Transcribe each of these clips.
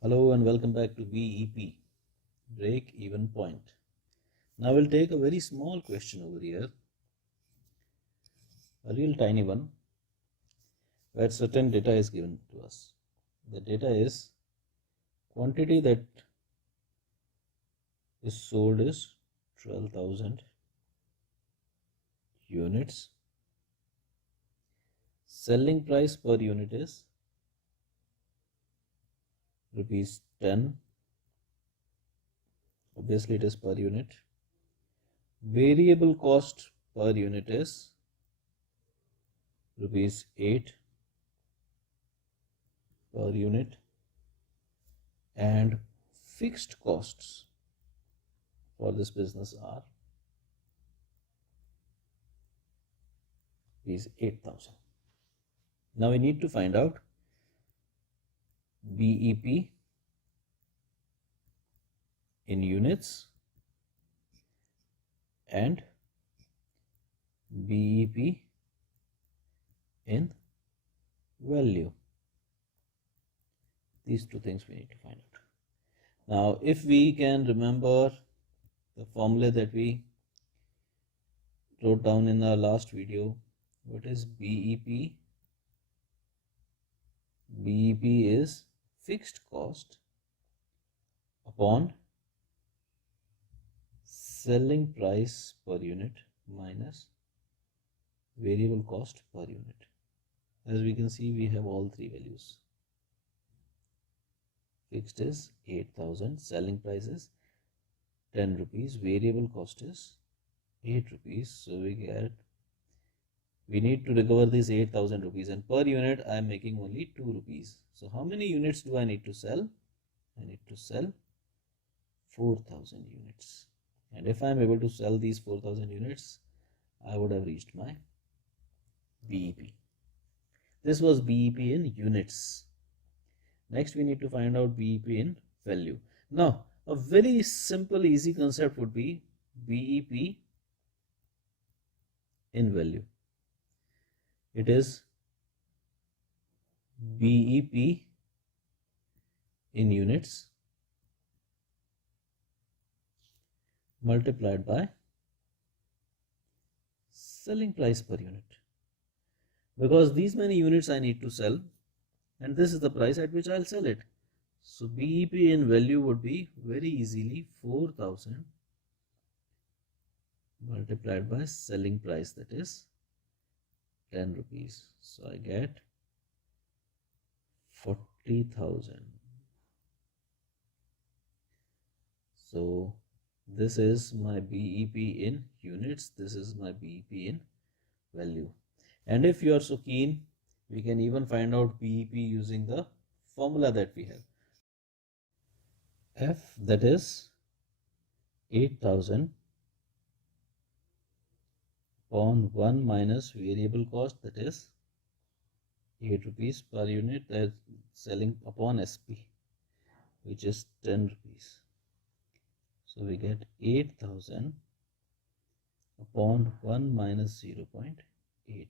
Hello and welcome back to BEP, break even point. Now we'll take a very small question over here, a real tiny one, where certain data is given to us. The data is quantity that is sold is 12,000 units. Selling price per unit is rupees 10. Obviously it is per unit. Variable cost per unit is rupees 8 per unit, and fixed costs for this business are rupees 8,000. Now we need to find out BEP in units and BEP in value. These two things we need to find out. Now, if we can remember the formula that we wrote down in our last video, what is BEP? BEP is fixed cost upon selling price per unit minus variable cost per unit. As we can see, we have all three values. Fixed is 8,000, selling price is 10 rupees, variable cost is 8 rupees. So we need to recover this 8,000 rupees, and per unit I am making only 2 rupees. So how many units do I need to sell? I need to sell 4,000 units. And if I am able to sell these 4,000 units, I would have reached my BEP. This was BEP in units. Next, we need to find out BEP in value. Now, a very simple, easy concept would be BEP in value. It is BEP in units multiplied by selling price per unit. Because these many units I need to sell, and this is the price at which I'll sell it. So BEP in value would be very easily 4,000 multiplied by selling price, that is 10 rupees. So I get 40,000. So this is my BEP in units, this is my BEP in value. And if you are so keen, we can even find out BEP using the formula that we have. F, that is 8,000 upon 1 minus variable cost, that is 8 rupees per unit, that's selling upon SP, which is 10 rupees. So we get 8,000 upon 1 minus 0.8,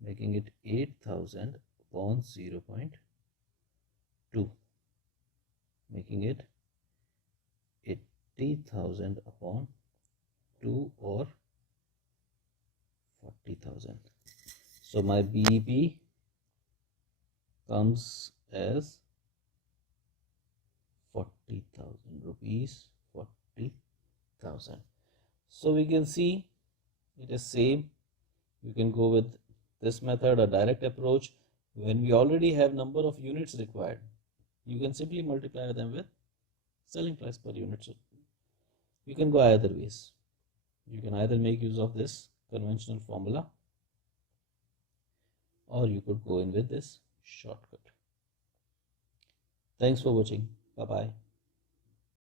making it 8,000 upon 0.2, making it 80,000 upon 2, or 40,000. So my BEP comes as 40,000 rupees, 40,000. So we can see it is same. You can go with this method, a direct approach. When we already have number of units required, you can simply multiply them with selling price per unit. So you can go either ways. You can either make use of this conventional formula, or you could go in with this shortcut. Thanks for watching. Bye bye.